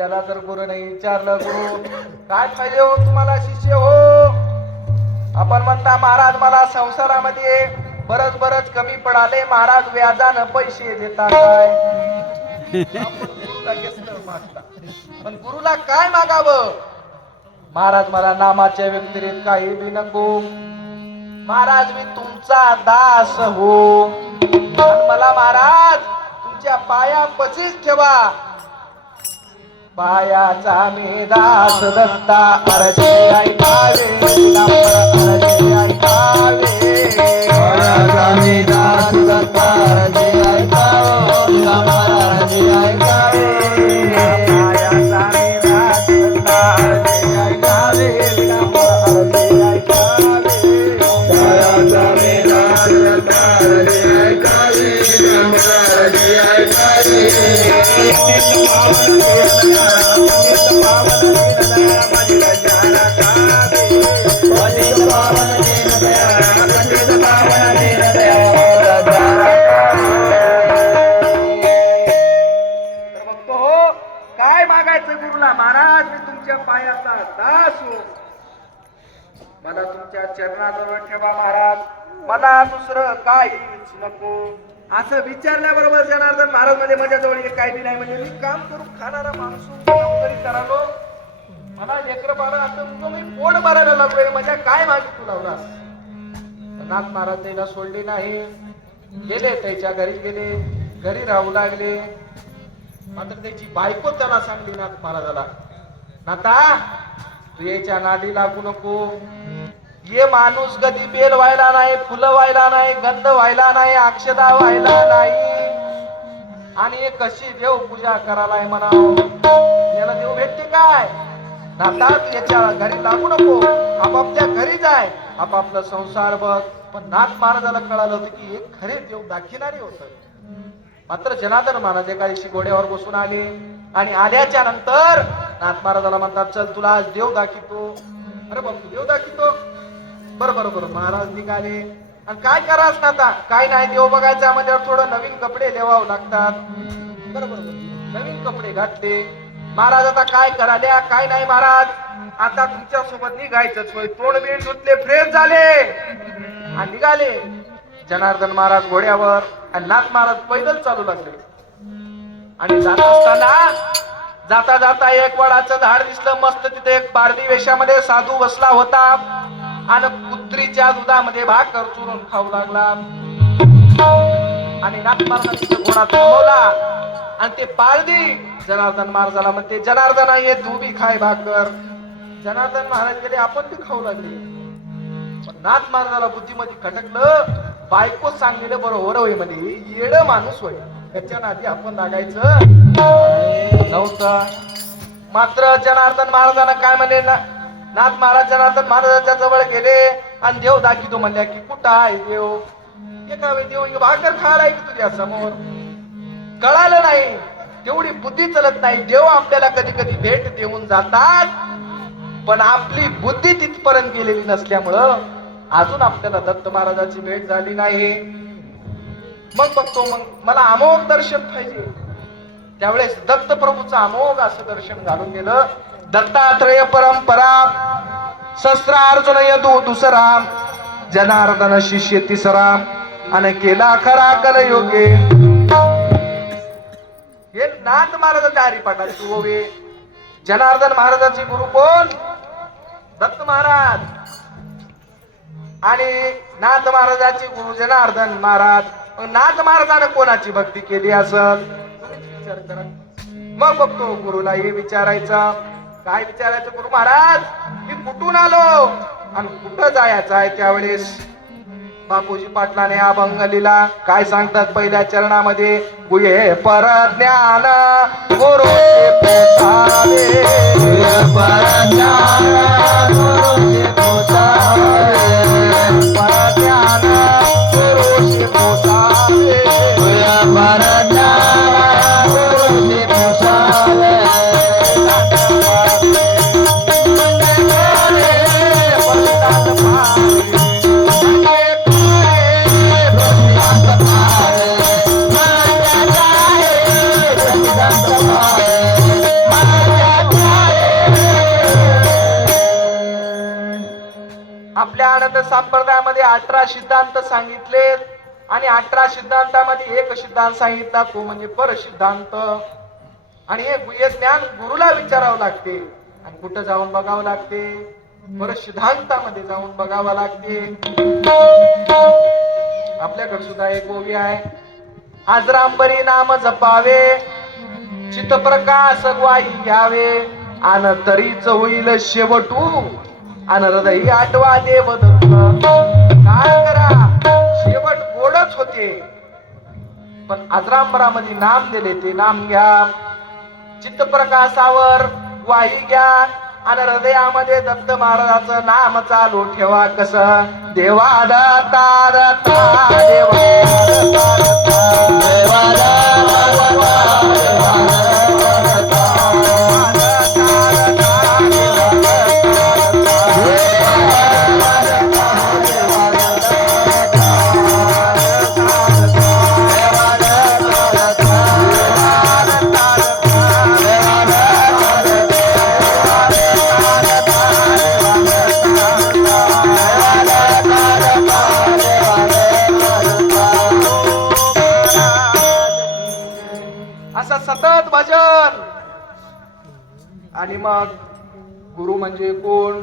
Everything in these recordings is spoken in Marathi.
आपल्याला जर गुरु नाही विचारलं गुरु काय पाहिजे हो तुम्हाला शिष्य हो, आपण म्हणता महाराज मला संसारामध्ये बरच कमी पडाले महाराज व्याजानं पैसे देता काय. आपण गुरुला घेतलं मागता, पण गुरुला काय मागावं. महाराज मला नामाच्या व्यतिरिक्त काही बी नको, महाराज मी तुमचा दास हो, आणि मला महाराज तुमच्या पायापाशीच ठेवा. पायाचा मी दास दत्ता अर्जे ऐकावे, अर्जे ऐकावे. पायाचा मी दास दत्ता अर्जे ऐकावे, अर्जे ऐकावे. पायाचा मी दास दत्ता अर्जे ऐकावे, अर्जे ऐकावे. पायाचा मी दास दत्ता अर्जे ऐकावे, अर्जे ऐकावे. काय मागायचं गुरुला, महाराज मी तुमच्या पायाचा दास हो, मला तुमच्या चरणाजवळ ठेवा महाराज, मला दुसरं काहीच नको. असं विचारल्याबरोबर जनार्दन महाराज म्हणजे माझ्याजवळ काही बी नाही, म्हणजे मी काम करून खाणारा माणूस तरी करालो, मला लेकर बाळा आता मी पोट भरायला लागलोय, माझ्या काय मागे तू लावला. नाथ महाराज त्याला सोडले नाही, गेले त्याच्या घरी गेले, घरी राहू लागले. मात्र त्याची बायको त्याला सांगली नाथ महाराजाला, नाथा तू याच्या नादी लागू नको, ये माणूस कधी बेल व्हायला नाही, फुलं व्हायला नाही, गंध व्हायला नाही, अक्षदा व्हायला नाही, आणि हे कशी देव पूजा करायला म्हणा, याला देव भेटते काय. नाथा तू याच्या घरी लागू नको, आपापल्या घरी जाय, आपापला संसार बघ. पण नाथ महाराजाला कळालं होतं की हे खरे देव दाखिणारे होत. मात्र जनार्दन महाराज एका दिवशी घोड्यावर बसून आले, आणि आल्याच्या नंतर नाथ महाराजाला म्हणतात चल तुला आज देव दाखितो. अरे बाबू देव दाखितो, बरोबर महाराज निघाले. आणि काय करास ना आता काय नाही, देव बघायचा म्हणजे थोडं नवीन कपडे देवावं लागतात, बरोबर नवीन कपडे घातले. महाराज आता काय कराल्या, काय नाही महाराज आता तुमच्या सोबत निघायचंच होय. तोंड बीड धुतले, फ्रेश झाले आणि निघाले. जनार्दन महाराज घोड्यावर आणि नाथ महाराज पैदल चालू लागले. आणि जात असताना जाता जाता एक वडाचं झाड दिसलं मस्त, तिथे एक पारधी वेशामध्ये साधू बसला होता, आणि कुत्रीच्या दुधामध्ये भाकर चुरून खाऊ लागला. आणि नाथ महाराज तिथे घोडा थांबवला, आणि ते पारधी जनार्दन महाराजाला म्हणते जनार्दन ये तू बी खाय भाकर. जनार्दन महाराज गेले, आपण बी खाऊ लागले. पण नाथ महाराजाला बुद्धीमध्ये खटकलं, बायको सांगलेलं बरोबर होय म्हणे, येड माणूस होय, त्याच्या नादी आपण लागायचं नव्हतं. मात्र जनार्दन महाराजांना काय म्हणे, नाथ महाराज जनार्दन महाराजांच्या जवळ गेले आणि देव दाखितो म्हणल्या की कुठं आहे देव. एका वेळी देव भाकर खायला आहे की तुझ्या समोर, कळालं नाही, तेवढी बुद्धी चलत नाही. देव आपल्याला कधी कधी भेट देऊन जातात, पण आपली बुद्धी तिथपर्यंत गेलेली नसल्यामुळं अजून आपल्याला दत्त महाराजाची भेट झाली नाही. मग बघतो, मग मला अमोघ दर्शन पाहिजे. त्यावेळेस दत्त प्रभूचं अमोघ असं दर्शन घालून गेलं. दत्तात्रय परंपरा, शस्त्रार्जुन यदू दुसरा, जनार्दन शिष्य तिसरा, आणि केला खरा कल योगे. हे नाथ महाराजांच्या हरिपाठात तू होवे. जनार्दन महाराजांचे गुरु कोण? दत्त महाराज. आणि नाथ महाराजांचे गुरु जनार्दन महाराज. नाथ महाराजाने कोणाची भक्ती केली असेल विचार करा. मग बघतो गुरुला हे विचारायचं. काय विचारायचं? गुरु महाराज मी कुठून आलो आणि कुठं जायचं आहे. त्यावेळेस बापूजी पाटलाने अभंग लिहिला. काय सांगतात पहिल्या चरणामध्ये? गुहे परज्ञान गुरुचे पोसावे, परज्ञान गुरुचे पोसावे, परज्ञान गुरुचे पोसावे, परज्ञान गुरुचे पोसावे. Bye. आपल्या आनंद संप्रदायामध्ये 18 सिद्धांत सांगितलेत आणि 18 सिद्धांतामध्ये एक सिद्धांत सांगितला तो म्हणजे परसिद्धांत. आणि हे ज्ञान गुरुला विचारावं लागते आणि कुठं जाऊन बघावं लागते, परसिद्धांतामध्ये जाऊन बघावं लागते. आपल्याकडे सुद्धा एक ओवी आहे, आजरांबरी नाम जपावे, चित्तप्रकाश ग्वाही घ्यावे, आन तरीच होईल शेवटू, आन हृदय आठवा देवदत्त. काय करा, शेवट गोडच होते, पण आजरांबरामध्ये नाम दिले ते नाम घ्या, चित्तप्रकाशावर ग्वाही घ्या आणि हृदयामध्ये दत्त महाराजाचं नाम चालू ठेवा. कसं देवा दत्ता दत्ता देवा असं सतत भजन. आणि मग गुरु म्हणजे कोण?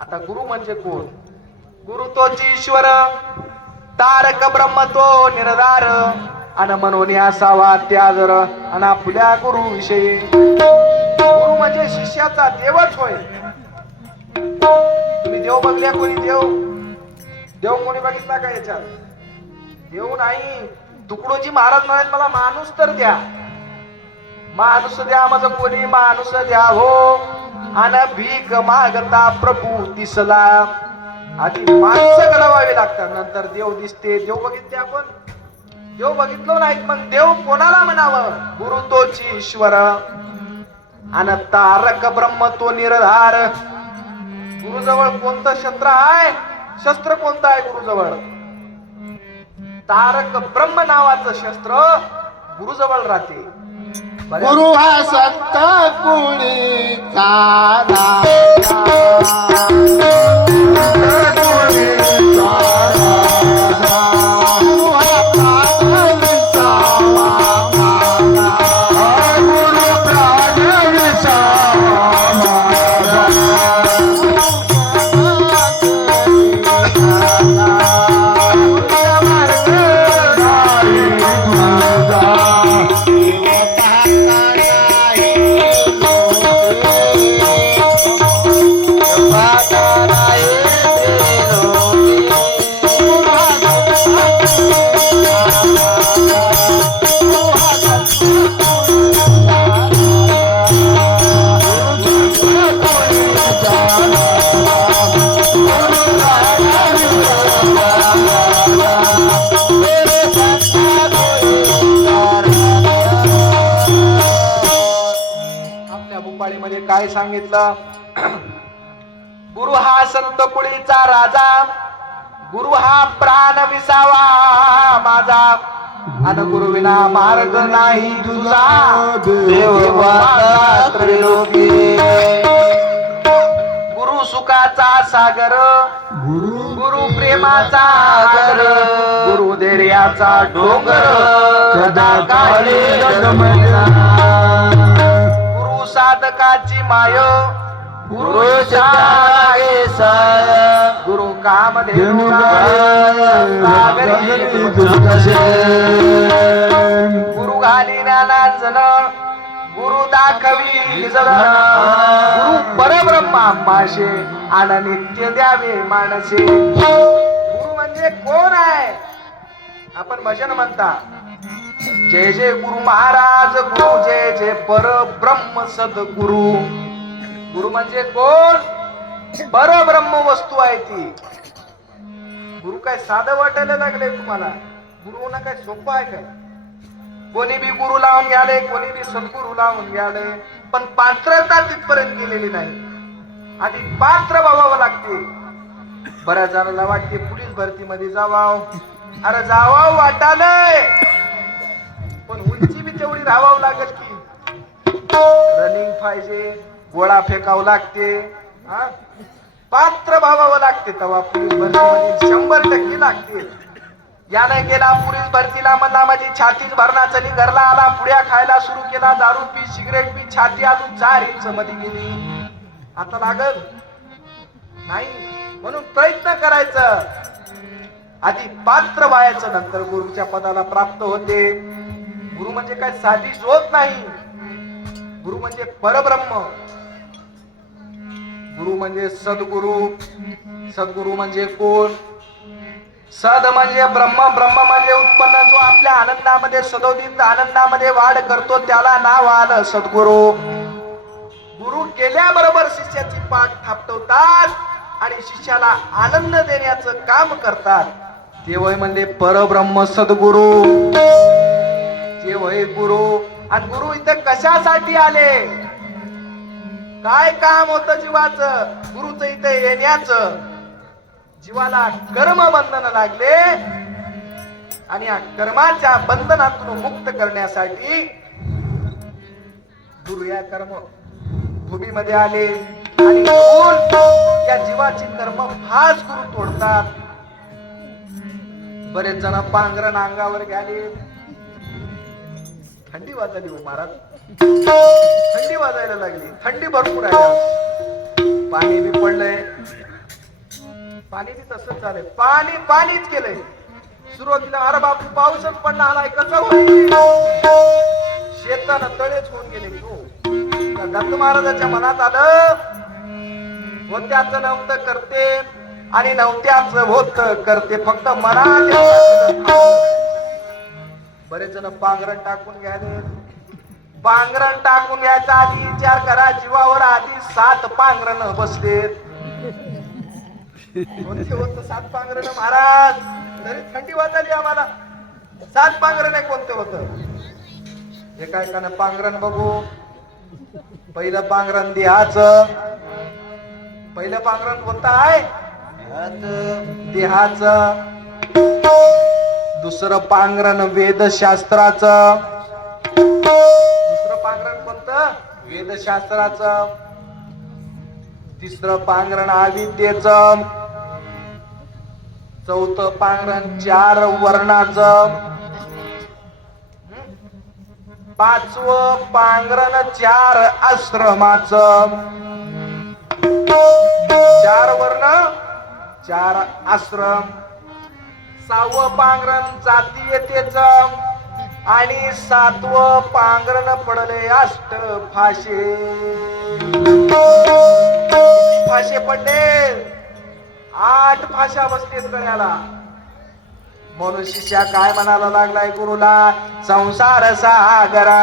आता गुरु म्हणजे कोण? गुरु तोच ईश्वर, तारक ब्रह्म तो निराधार, अन म्हणून असावा त्याजर अन आपल्या गुरु विषयी. गुरु म्हणजे शिष्याचा देवच होय. तुम्ही देव बघल्या कोणी? देव कोणी बघितला का याच्यात? देव नाही. तुकडोजी महाराज म्हणाले मला माणूस तर द्या, माणूस द्या, माझं कोणी माणूस द्या हो. अन भीक मागता प्रभू दिसला. आधी माणसं घडवावी लागतात, नंतर देव दिसते. देव बघितले आपण? देव बघितलो नाही. मग देव कोणाला म्हणावं? गुरु तोच ईश्वर, अन तारक ब्रह्म तो निराधार. गुरुजवळ कोणतं शस्त्र आहे? शस्त्र कोणतं आहे गुरुजवळ? तारक ब्रह्म नावाचं शस्त्र गुरुजवळ राहते. गुरु हा संत कुणीचा काय सांगितलं? गुरु हा संत कुळीचा राजा, गुरु हा प्राण विसावा माझा, अन गुरु विना मार्ग नाही तुझा देव त्रैलोकी. गुरु सुखाचा सागर, गुरु प्रेमाचा आगर, गुरु धैर्याचा डोंगर सदा काळी रमला. गुरु साधकाची माय, गुरु गुरु कामधेनु गुरु घाली नानांजन, गुरु दाखवी जळण, गुरु परब्रह्मा माशे आन नित्य द्यावे मानसे. गुरु म्हणजे कोण आहे? आपण भजन म्हणता, जय जय गुरु महाराज, गुरु जय जय परब्रह्म सद्गुरु. गुरु म्हणजे कोण? परब्रह्म वस्तू आहे ती. गुरु काय साधं वाटायला लागले तुम्हाला? गुरु ना काय सोपं आहे काय? कोणी बी गुरु लावून घ्याले, कोणी बी सद्गुरु लावून घ्याले, पण पात्रता तिथपर्यंत गेलेली नाही. आधी पात्र व्हावं लागते. बऱ्याच जणांना वाटते पोलीस भरतीमध्ये जावाव, अरे जावाव वाटालय, पण उंची बी तेवढी राहावं लागेल की. रनिंग पाहिजे, गोळा फेकावं लागते, पात्र भावावं लागते तेव्हा पोलीस भरतीमध्ये 100% लागते. याने गेला पोलीस भरतीला, म्हणला माझी छातीच भरणा चली, घरला आला, पुड्या खायला सुरू केला, दारू पी, सिगरेट पी, छाती अजून 4 इंच मध्ये गेली. आता लागल नाही, म्हणून प्रयत्न करायचं. आधी पात्र व्हायचं, नंतर गुरुच्या पदाला प्राप्त होते. गुरु म्हणजे काय साधी होत नाही. गुरु म्हणजे परब्रह्म. गुरु म्हणजे सद्गुरु. सद्गुरु म्हणजे कोण? सद म्हणजे ब्रह्म, ब्रह्म म्हणजे उत्पन्न, जो आपल्या आनंदामध्ये सदोदित आनंदामध्ये वाढ करतो त्याला नाव आलं सद्गुरु. गुरु केल्याबरोबर शिष्याची पाठ थापटवतात आणि शिष्याला आनंद देण्याचं काम करतात. ते वय म्हणजे परब्रह्म सद्गुरु. ते वय गुरु. आणि गुरु इथं कशासाठी आले? काय काम होतं जीवाचं? गुरुचं इथे येण्याचं. जीवाला कर्म बंधन लागले आणि या कर्माच्या बंधनातून मुक्त करण्यासाठी गुरु या कर्म भूमीमध्ये आले आणि या जीवाची कर्म फास गुरु तोडतात. बरेच जण पांघरण अंगावर घ्याले. थंडी वाजली हो महाराज, थंडी वाजायला लागली, थंडी भरपूर आहे. पाणी बी पडलंय, पाणी बी तसंच झालंय, पाणीच केलंय. सुरुवातीला अरे बापू पाऊसच पडला आलाय, कसं होईल? शेतानं तळेच होऊन गेले. दत्त महाराजाच्या मनात आलं, होत्याचं नव्हतं करते आणि नव्हत्याचं होत करते, फक्त मनात. बरेच जण पांघरण टाकून घ्याले. पांघरण टाकून घ्यायचा आधी विचार करा, जीवावर आधी 7 पांघरण बसलेत. कोणते होत 7 पांघरण महाराज? तरी थंडी वाजली आम्हाला. 7 पांघरण कोणते होत? एका पांघरण बघू. पहिलं पांघरण देहाचं. पहिलं पांघरण कोणतं आहे? देहाचं. दुसरं पांघरण वेदशास्त्राचं. दुसरं पांघरण कोणतं? वेदशास्त्राचं. तिसरं पांघरण अविद्येचं. चौथं पांघरण 4 वर्णाचं. 5वं पांघरण 4 आश्रमाचं. 4 वर्ण 4 आश्रम. 6वं पांघरण जातीयतेचं. आणि 7वं पांघरण पडले अष्ट फाशे. फाशे पडले, 8 फाशा बसलेत गळ्याला. म्हणून शिष्या काय म्हणायला लागलाय गुरुला? संसार सागरा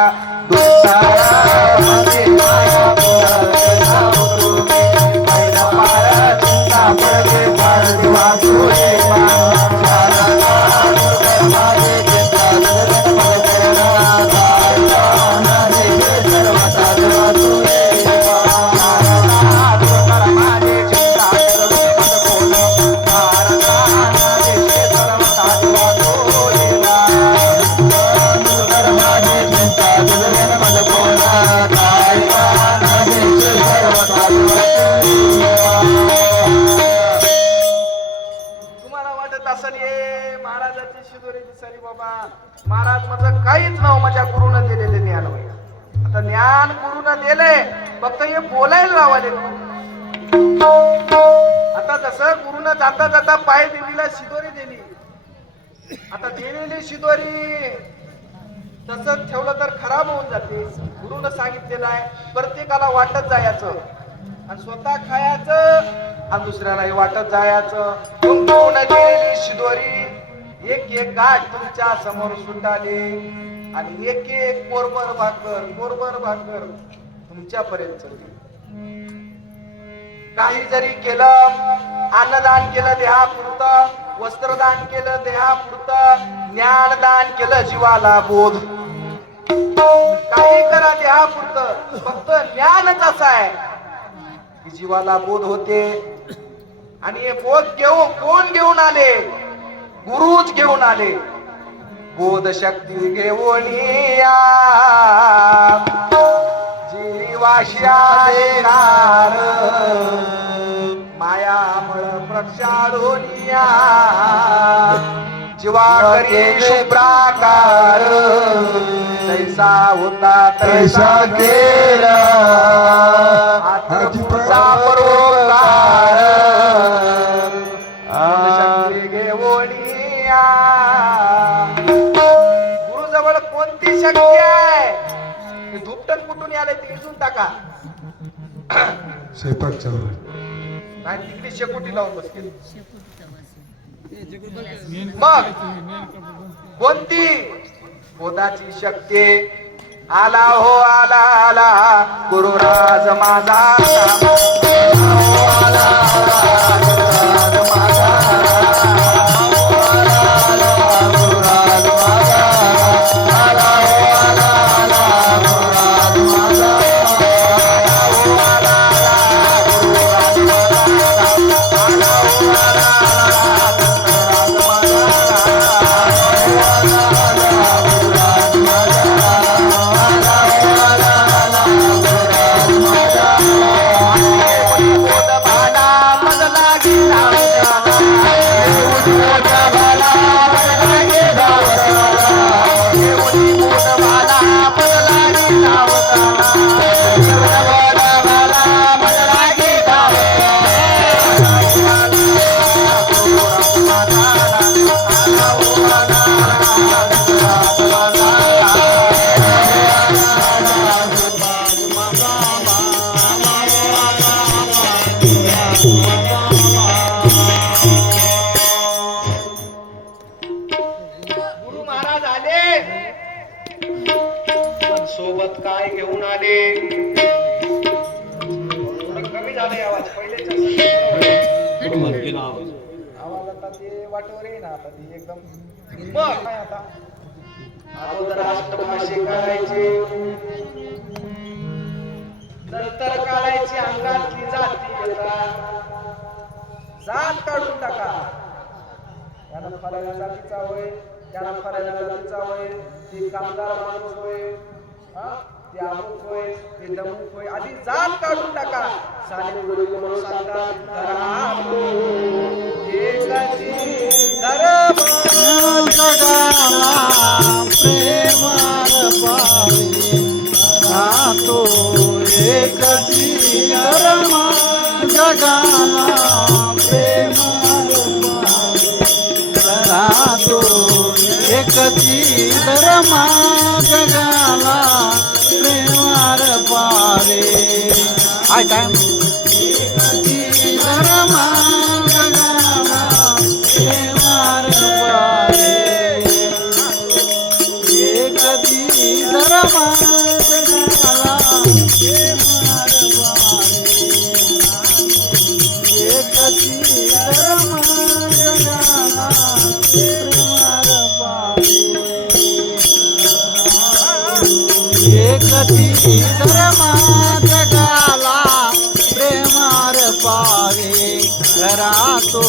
महाराज माझं काहीच नाव माझ्या गुरुनं दिलेले ज्ञान होय. आता ज्ञान गुरुनं दिले, फक्त हे बोलायला लावाले. आता जसं गुरुनं जाता जाता पाय देवीला शिदोरी दिली, आता दिलेली शिदोरी तसंच ठेवलं तर खराब होऊन जाते. गुरुनं सांगितलेलं आहे प्रत्येकाला वाटत जायचं आणि स्वतः खायचं आणि दुसऱ्यालाही वाटत जायचं. गेलेली शिदोरी एक एक गाठ तुमच्या समोर सुटाली आणि एक एक कोरभर भाकर तुमच्यापर्यंत. काही जरी केलं, अन्नदान केलं देहापुरतं, वस्त्रदान केलं देहापुरतं, ज्ञानदान केलं जीवाला बोध. काही करा देहापुरतं, फक्त ज्ञानच असं आहे की जीवाला बोध होते. आणि हे बोध कोण घेऊन आले? गुरुच घेऊन आले. बोध शक्ती घेऊन जीवाशा देणार. माया मायामळ प्रक्षाळोनिया जीवा करी शुभ्राकार तैसा होता तैसा केला आत्मपूजा परोपकार शक्ती घेवणिया गुरुजवळ कोणती शक्ती आहे? हे धुपटन कुठून आले ते इजून टाका. स्वयंपाक चालू नाही तिकडे शेकोटी लावून बसतील. मग कोणती बोधाची शक्ती? आला हो आला आला गुरुराज माझा गुरु महाराज आले पण सोबत काय घेऊन आले? थोडं कमी झालंय आवाज. पहिलेच्या आवाज आता ते वाटवर येईना आता ते एकदम. मग काय आता अगोदर अष्टभाषे काढायचे, नंतर काढायची अंगातली जाती जात काढून टाका. त्याला फलाण्या जातीचा होय, त्याला फलाण्या जातीचा होय, ते कामगार माणूस होय, ते अमुक होय, ते दमुक होय, आधी जात काढून टाका. साने गुरु म्हणून सांगतात धर्म एकाची धर्म जगाला प्रेमार पावे राहतो एकची धर्म जगाला प्रेमार पावे राहतो एकची धर्म जगाला प्रेमार पावे. हाय टाइम एकची धर्म जगाला प्रेमार पावे एकची धर्म जगाला प्रेमार पावे एकची धर्म जगाला प्रेमार पावे एकची धर्म जगाला प्रेमार पावे राहतो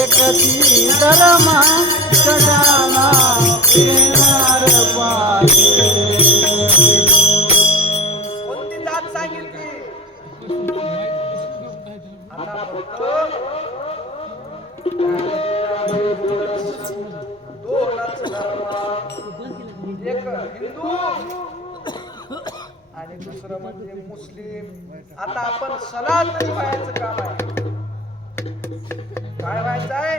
एकची धर्म जगाला प्रेमार पावे. कोणती जात सांगितली? आता फक्त दोनच धर्म, एक हिंदू आणि दुसरं म्हणजे मुस्लिम. आता आपण सनातनी व्हायचं काम आहे. काय व्हायचं आहे?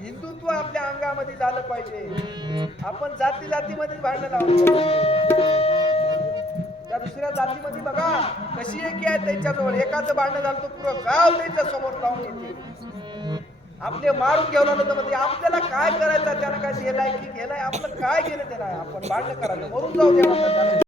हिंदुत्व आपल्या अंगामध्ये झालं पाहिजे. आपण जाती जातीमध्ये भांडण लावतो. त्या दुसऱ्या जातीमध्ये बघा कशी एकी आहे त्यांच्याजवळ. एकाचं भांडण झालं तर पुरं गाव त्यांच्या समोर लावून येते. आपले मारून घेऊन आलं तर मध्ये आपल्याला काय करायचं? त्यानं काय गेलाय की गेलाय? आपलं काय गेलं त्याला? आपण भांडण करायचं, मरून जाऊ द्या म्हणतात त्याला.